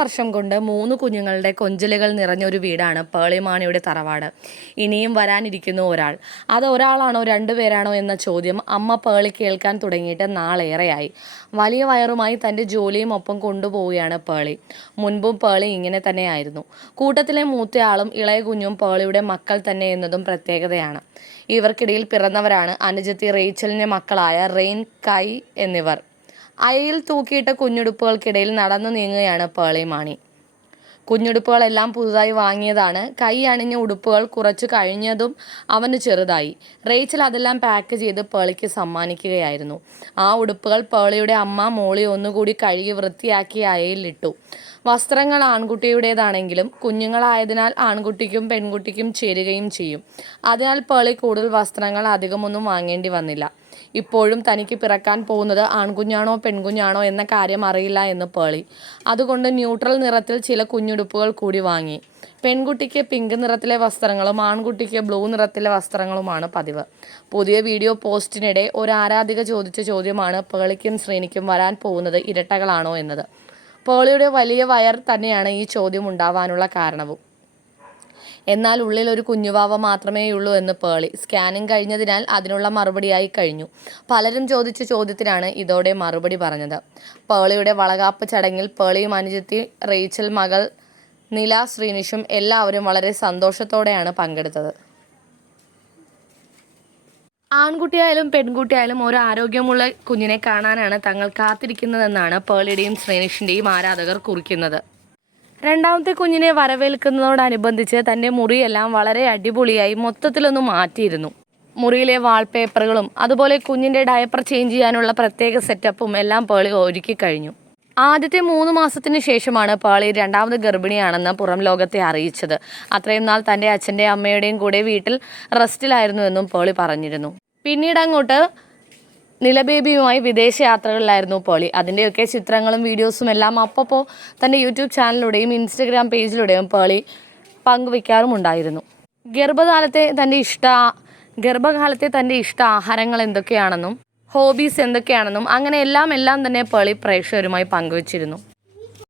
വർഷം കൊണ്ട് 3 കുഞ്ഞുങ്ങളുടെ കൊഞ്ചലുകൾ നിറഞ്ഞൊരു വീടാണ് പേളിമാണിയുടെ തറവാട്. ഇനിയും വരാനിരിക്കുന്നു ഒരാൾ. അത് ഒരാളാണോ 2 പേരാണോ എന്ന ചോദ്യം അമ്മ പേളി കേൾക്കാൻ തുടങ്ങിയിട്ട് നാളേറെയായി. വലിയ വയറുമായി തൻ്റെ ജോലിയും ഒപ്പം കൊണ്ടുപോവുകയാണ് പേളി. മുൻപും പേളി ഇങ്ങനെ തന്നെയായിരുന്നു. കൂട്ടത്തിലെ മൂത്തയാളും ഇളയ കുഞ്ഞും പേളിയുടെ മക്കൾ തന്നെ എന്നതും പ്രത്യേകതയാണ്. ഇവർക്കിടയിൽ പിറന്നവരാണ് അനുജത്തി റേച്ചലിൻ്റെ മക്കളായ റെയിൻ, കൈ എന്നിവർ. അയയിൽ തൂക്കിയിട്ട കുഞ്ഞുടുപ്പുകൾക്കിടയിൽ നടന്നു നീങ്ങുകയാണ് പേളിമാണി. കുഞ്ഞുടുപ്പുകളെല്ലാം പുതുതായി വാങ്ങിയതാണ്. കൈ അണിഞ്ഞ ഉടുപ്പുകൾ കുറച്ചു കഴിഞ്ഞതും അവന് ചെറുതായി. റേച്ചൽ അതെല്ലാം പാക്ക് ചെയ്ത് പേളിക്ക് സമ്മാനിക്കുകയായിരുന്നു. ആ ഉടുപ്പുകൾ പേളിയുടെ അമ്മ മോളി ഒന്നുകൂടി കഴുകി വൃത്തിയാക്കി അയയിൽ ഇട്ടു. വസ്ത്രങ്ങൾ ആൺകുട്ടിയുടേതാണെങ്കിലും കുഞ്ഞുങ്ങളായതിനാൽ ആൺകുട്ടിക്കും പെൺകുട്ടിക്കും ചേരുകയും ചെയ്യും. അതിനാൽ പേളി കൂടുതൽ വസ്ത്രങ്ങൾ അധികമൊന്നും വാങ്ങേണ്ടി വന്നില്ല. ഇപ്പോഴും തനിക്ക് പിറക്കാൻ പോകുന്നത് ആൺകുഞ്ഞാണോ പെൺകുഞ്ഞാണോ എന്ന കാര്യം അറിയില്ല എന്ന് പേളി. അതുകൊണ്ട് ന്യൂട്രൽ നിറത്തിൽ ചില കുഞ്ഞുടുപ്പുകൾ കൂടി വാങ്ങി. പെൺകുട്ടിക്ക് പിങ്ക് നിറത്തിലെ വസ്ത്രങ്ങളും ആൺകുട്ടിക്ക് ബ്ലൂ നിറത്തിലെ വസ്ത്രങ്ങളുമാണ് പതിവ്. പുതിയ വീഡിയോ പോസ്റ്റിനിടെ ഒരു ആരാധിക ചോദിച്ച ചോദ്യമാണ് പേളിക്കും ശ്രീനിക്കും വരാൻ പോകുന്നത് ഇരട്ടകളാണോ എന്നത്. പേളിയുടെ വലിയ വയർ തന്നെയാണ് ഈ ചോദ്യം ഉണ്ടാവാനുള്ള കാരണവും. എന്നാൽ ഉള്ളിൽ ഒരു കുഞ്ഞുവാവ മാത്രമേയുള്ളൂ എന്ന് പേളി. സ്കാനിങ് കഴിഞ്ഞതിനാൽ അതിനുള്ള മറുപടിയായി കഴിഞ്ഞു. പലരും ചോദിച്ച ചോദ്യത്തിനാണ് ഇതോടെ മറുപടി പറഞ്ഞത്. പേളിയുടെ വളകാപ്പ് ചടങ്ങിൽ പേളിയും അനുജത്തി റേച്ചൽ, മകൾ നില, ശ്രീനിഷും എല്ലാവരും വളരെ സന്തോഷത്തോടെയാണ് പങ്കെടുത്തത്. ആൺകുട്ടിയായാലും പെൺകുട്ടിയായാലും ഒരു ആരോഗ്യമുള്ള കുഞ്ഞിനെ കാണാനാണ് തങ്ങൾ കാത്തിരിക്കുന്നതെന്നാണ് പേളിയുടെയും ശ്രീനിഷിൻ്റെയും ആരാധകർ കുറിക്കുന്നത്. രണ്ടാമത്തെ കുഞ്ഞിനെ വരവേൽക്കുന്നതോടനുബന്ധിച്ച് തൻ്റെ മുറിയെല്ലാം വളരെ അടിപൊളിയായി മൊത്തത്തിലൊന്ന് മാറ്റിയിരുന്നു. മുറിയിലെ വാൾപേപ്പറുകളും അതുപോലെ കുഞ്ഞിൻ്റെ ഡയപ്പർ ചേഞ്ച് ചെയ്യാനുള്ള പ്രത്യേക സെറ്റപ്പും എല്ലാം പേളി ഒരുക്കി കഴിഞ്ഞു. ആദ്യത്തെ 3 മാസത്തിന് ശേഷമാണ് പേളി രണ്ടാമത് ഗർഭിണിയാണെന്ന് പുറം ലോകത്തെ അറിയിച്ചത്. അത്രയും നാൾ തൻ്റെ അച്ഛൻ്റെയും അമ്മയുടെയും കൂടെ വീട്ടിൽ റെസ്റ്റിലായിരുന്നുവെന്നും പേളി പറഞ്ഞിരുന്നു. പിന്നീട് അങ്ങോട്ട് നിലബേബിയുമായി വിദേശ യാത്രകളിലായിരുന്നു പേളി. അതിൻ്റെയൊക്കെ ചിത്രങ്ങളും വീഡിയോസും എല്ലാം അപ്പോൾ തൻ്റെ യൂട്യൂബ് ചാനലിലൂടെയും ഇൻസ്റ്റഗ്രാം പേജിലൂടെയും പേളി പങ്കുവയ്ക്കാറുമുണ്ടായിരുന്നു. ഗർഭകാലത്തെ തൻ്റെ ഇഷ്ട ആഹാരങ്ങൾ എന്തൊക്കെയാണെന്നും ഹോബീസ് എന്തൊക്കെയാണെന്നും അങ്ങനെ എല്ലാം തന്നെ പേളി പ്രേക്ഷകരുമായി പങ്കുവച്ചിരുന്നു.